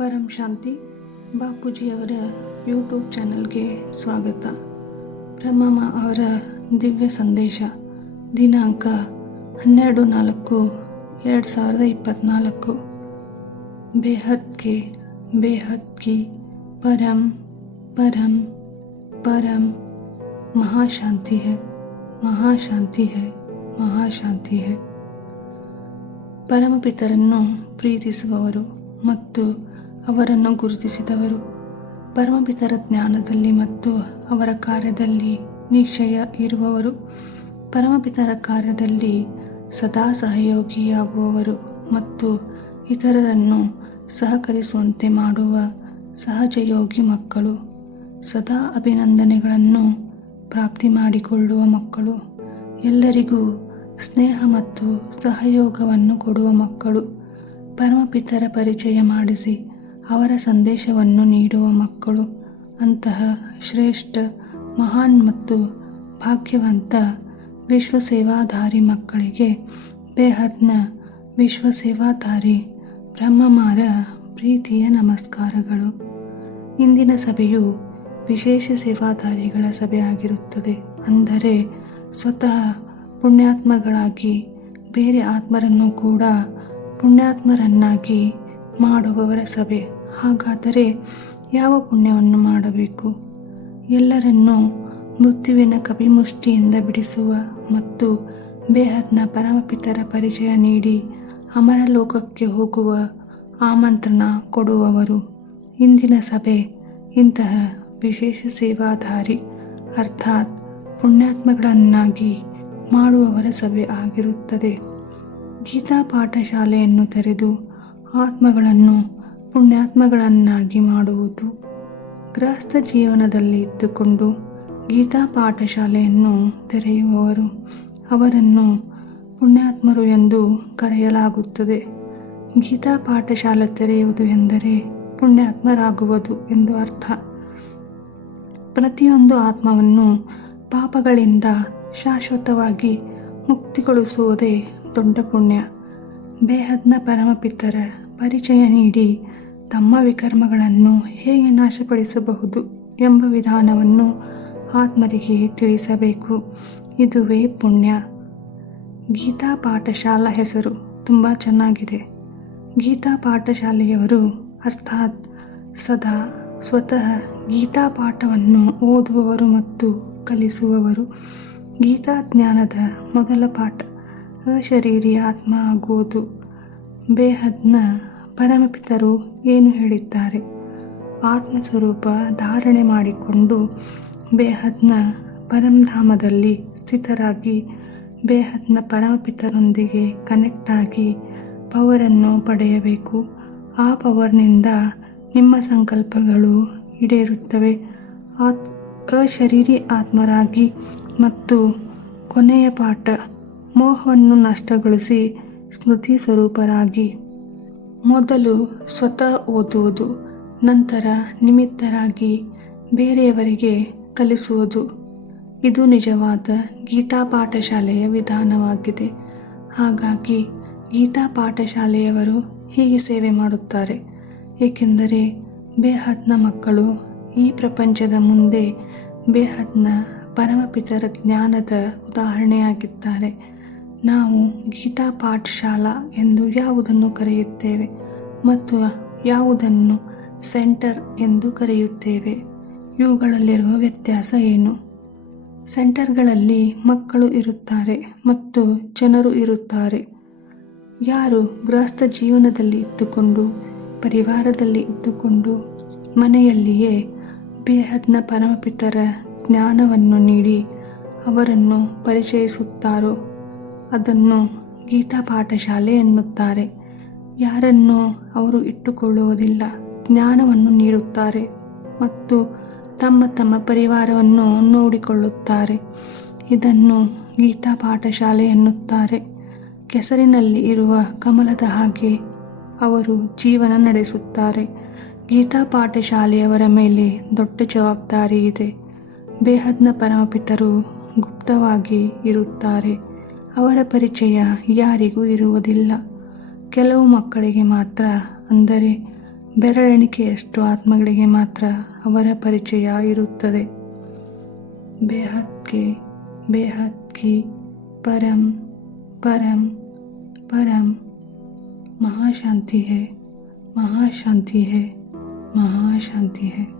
ಪರಂ ಶಾಂತಿ ಬಾಪೂಜಿಯವರ YouTube ಚಾನಲ್ಗೆ ಸ್ವಾಗತ. ಬ್ರಹ್ಮಮ್ಮ ಅವರ ದಿವ್ಯ ಸಂದೇಶ ದಿನಾಂಕ 12/4/2024. बेहद की परम परम परम महाशांति है, महाशांति है, महाशांति है. ಪರಮಪಿತರನ್ನು ಪ್ರೀತಿಸುವವರು ಮತ್ತು ಅವರನ್ನು ಗುರುತಿಸಿದವರು ಪರಮಪಿತರ ಜ್ಞಾನದಲ್ಲಿ ಮತ್ತು ಅವರ ಕಾರ್ಯದಲ್ಲಿ ನಿಶ್ಚಯ ಇರುವವರು, ಪರಮಪಿತರ ಕಾರ್ಯದಲ್ಲಿ ಸದಾ ಸಹಯೋಗಿಯಾಗುವವರು ಮತ್ತು ಇತರರನ್ನು ಸಹಕರಿಸುವಂತೆ ಮಾಡುವ ಸಹಜಯೋಗಿ ಮಕ್ಕಳು, ಸದಾ ಅಭಿನಂದನೆಗಳನ್ನು ಪ್ರಾಪ್ತಿ ಮಾಡಿಕೊಳ್ಳುವ ಮಕ್ಕಳು, ಎಲ್ಲರಿಗೂ ಸ್ನೇಹ ಮತ್ತು ಸಹಯೋಗವನ್ನು ಕೊಡುವ ಮಕ್ಕಳು, ಪರಮಪಿತರ ಪರಿಚಯ ಮಾಡಿಸಿ ಅವರ ಸಂದೇಶವನ್ನು ನೀಡುವ ಮಕ್ಕಳು. ಅಂತಹ ಶ್ರೇಷ್ಠ, ಮಹಾನ್ ಮತ್ತು ಭಾಗ್ಯವಂತ ವಿಶ್ವಸೇವಾಧಾರಿ ಮಕ್ಕಳಿಗೆ ಬೇಹದ್ನ ವಿಶ್ವಸೇವಾಧಾರಿ ಬ್ರಹ್ಮಮಾರ ಪ್ರೀತಿಯ ನಮಸ್ಕಾರಗಳು. ಇಂದಿನ ಸಭೆಯು ವಿಶೇಷ ಸೇವಾಧಾರಿಗಳ ಸಭೆಯಾಗಿರುತ್ತದೆ. ಅಂದರೆ ಸ್ವತಃ ಪುಣ್ಯಾತ್ಮಗಳಾಗಿ ಬೇರೆ ಆತ್ಮರನ್ನು ಕೂಡ ಪುಣ್ಯಾತ್ಮರನ್ನಾಗಿ ಮಾಡುವವರ ಸಭೆ. ಹಾಗಾದರೆ ಯಾವ ಪುಣ್ಯವನ್ನು ಮಾಡಬೇಕು? ಎಲ್ಲರನ್ನೂ ಮೃತ್ಯುವಿನ ಕಪಿಮುಷ್ಟಿಯಿಂದ ಬಿಡಿಸುವ ಮತ್ತು ಬೇಹದ್ನ ಪರಮಪಿತರ ಪರಿಚಯ ನೀಡಿ ಅಮರ ಲೋಕಕ್ಕೆ ಹೋಗುವ ಆಮಂತ್ರಣ ಕೊಡುವವರು. ಇಂದಿನ ಸಭೆ ಇಂತಹ ವಿಶೇಷ ಸೇವಾಧಾರಿ ಅರ್ಥಾತ್ ಪುಣ್ಯಾತ್ಮಗಳನ್ನಾಗಿ ಮಾಡುವವರ ಸಭೆ ಆಗಿರುತ್ತದೆ. ಗೀತಾ ಪಾಠಶಾಲೆಯನ್ನು ತೆರೆದು ಆತ್ಮಗಳನ್ನು ಪುಣ್ಯಾತ್ಮಗಳನ್ನಾಗಿ ಮಾಡುವುದು. ಗೃಹಸ್ಥ ಜೀವನದಲ್ಲಿ ಇದ್ದುಕೊಂಡು ಗೀತಾ ಪಾಠಶಾಲೆಯನ್ನು ತೆರೆಯುವವರು, ಅವರನ್ನು ಪುಣ್ಯಾತ್ಮರು ಎಂದು ಕರೆಯಲಾಗುತ್ತದೆ. ಗೀತಾ ಪಾಠಶಾಲೆ ತೆರೆಯುವುದು ಎಂದರೆ ಪುಣ್ಯಾತ್ಮರಾಗುವುದು ಎಂದು ಅರ್ಥ. ಪ್ರತಿಯೊಂದು ಆತ್ಮವನ್ನು ಪಾಪಗಳಿಂದ ಶಾಶ್ವತವಾಗಿ ಮುಕ್ತಿಗೊಳಿಸುವುದೇ ದೊಡ್ಡ ಪುಣ್ಯ. ಬೇಹದ್ನ ಪರಮಪಿತರ ಪರಿಚಯ ನೀಡಿ ತಮ್ಮ ವಿಕರ್ಮಗಳನ್ನು ಹೇಗೆ ನಾಶಪಡಿಸಬಹುದು ಎಂಬ ವಿಧಾನವನ್ನು ಆತ್ಮರಿಗೆ ತಿಳಿಸಬೇಕು. ಇದುವೇ ಪುಣ್ಯ. ಗೀತಾ ಪಾಠಶಾಲಾ ಹೆಸರು ತುಂಬ ಚೆನ್ನಾಗಿದೆ. ಗೀತಾ ಪಾಠಶಾಲೆಯವರು ಅರ್ಥಾತ್ ಸದಾ ಸ್ವತಃ ಗೀತಾ ಪಾಠವನ್ನು ಓದುವವರು ಮತ್ತು ಕಲಿಸುವವರು. ಗೀತಾ ಜ್ಞಾನದ ಮೊದಲ ಪಾಠ ಅಶರೀರಿ ಆತ್ಮ ಆಗುವುದು. ಬೇಹದ್ನ ಪರಮಪಿತರು ಏನು ಹೇಳಿದ್ದಾರೆ? ಆತ್ಮಸ್ವರೂಪ ಧಾರಣೆ ಮಾಡಿಕೊಂಡು ಬೇಹದ್ನ ಪರಂಧಾಮದಲ್ಲಿ ಸ್ಥಿತರಾಗಿ ಬೇಹದ್ನ ಪರಮಪಿತರೊಂದಿಗೆ ಕನೆಕ್ಟ್ ಆಗಿ ಪವರನ್ನು ಪಡೆಯಬೇಕು. ಆ ಪವರ್ನಿಂದ ನಿಮ್ಮ ಸಂಕಲ್ಪಗಳು ಈಡೇರುತ್ತವೆ. ಅಶರೀರಿ ಆತ್ಮರಾಗಿ ಮತ್ತು ಕೊನೆಯ ಪಾಠ ಮೋಹವನ್ನು ನಷ್ಟಗೊಳಿಸಿ ಸ್ಮೃತಿ ಸ್ವರೂಪರಾಗಿ. ಮೊದಲು ಸ್ವತಃ ಓದುವುದು, ನಂತರ ನಿಮಿತ್ತರಾಗಿ ಬೇರೆಯವರಿಗೆ ಕಲಿಸುವುದು. ಇದು ನಿಜವಾದ ಗೀತಾ ಪಾಠಶಾಲೆಯ ವಿಧಾನವಾಗಿದೆ. ಹಾಗಾಗಿ ಗೀತಾ ಪಾಠಶಾಲೆಯವರು ಹೀಗೆ ಸೇವೆ ಮಾಡುತ್ತಾರೆ. ಏಕೆಂದರೆ ಬೇಹದ್ನ ಮಕ್ಕಳು ಈ ಪ್ರಪಂಚದ ಮುಂದೆ ಬೇಹದ್ನ ಪರಮಪಿತರ ಜ್ಞಾನದ ಉದಾಹರಣೆಯಾಗಿದ್ದಾರೆ. ನಾವು ಗೀತಾ ಪಾಠಶಾಲಾ ಎಂದು ಯಾವುದನ್ನು ಕರೆಯುತ್ತೇವೆ ಮತ್ತು ಯಾವುದನ್ನು ಸೆಂಟರ್ ಎಂದು ಕರೆಯುತ್ತೇವೆ? ಇವುಗಳಲ್ಲಿರುವ ವ್ಯತ್ಯಾಸ ಏನು? ಸೆಂಟರ್ಗಳಲ್ಲಿ ಮಕ್ಕಳು ಇರುತ್ತಾರೆ ಮತ್ತು ಜನರು ಇರುತ್ತಾರೆ. ಯಾರು ಗೃಹಸ್ಥ ಜೀವನದಲ್ಲಿ ಇದ್ದುಕೊಂಡು ಪರಿವಾರದಲ್ಲಿ ಇದ್ದುಕೊಂಡು ಮನೆಯಲ್ಲಿಯೇ ಬೇಹದ್ನ ಪರಮಪಿತರ ಜ್ಞಾನವನ್ನು ನೀಡಿ ಅವರನ್ನು ಪರಿಚಯಿಸುತ್ತಾರೋ ಅದನ್ನು ಗೀತಾ ಪಾಠಶಾಲೆ ಎನ್ನುತ್ತಾರೆ. ಯಾರನ್ನು ಅವರು ಇಟ್ಟುಕೊಳ್ಳುವುದಿಲ್ಲ, ಜ್ಞಾನವನ್ನು ನೀಡುತ್ತಾರೆ ಮತ್ತು ತಮ್ಮ ತಮ್ಮ ಪರಿವಾರವನ್ನು ನೋಡಿಕೊಳ್ಳುತ್ತಾರೆ. ಇದನ್ನು ಗೀತಾ ಪಾಠಶಾಲೆ ಎನ್ನುತ್ತಾರೆ. ಕೆಸರಿನಲ್ಲಿ ಇರುವ ಕಮಲದ ಹಾಗೆ ಅವರು ಜೀವನ ನಡೆಸುತ್ತಾರೆ. ಗೀತಾ ಪಾಠಶಾಲೆಯವರ ಮೇಲೆ ದೊಡ್ಡ ಜವಾಬ್ದಾರಿ ಇದೆ. ಬೇಹದ್ನ ಪರಮಪಿತರು ಗುಪ್ತವಾಗಿ ಇರುತ್ತಾರೆ. ಅವರ ಪರಿಚಯ ಯಾರಿಗೂ ಇರುವುದಿಲ್ಲ. ಕೆಲವು ಮಕ್ಕಳಿಗೆ ಮಾತ್ರ, ಅಂದರೆ ಬೆರಳೆಣಿಕೆಯಷ್ಟು ಆತ್ಮಗಳಿಗೆ ಮಾತ್ರ ಅವರ ಪರಿಚಯ ಇರುತ್ತದೆ. ಬೇಹದ್ ಕಿ ಪರಂ ಪರಂ ಪರಂ महाशांति है, महाशांति है, महाशांति है।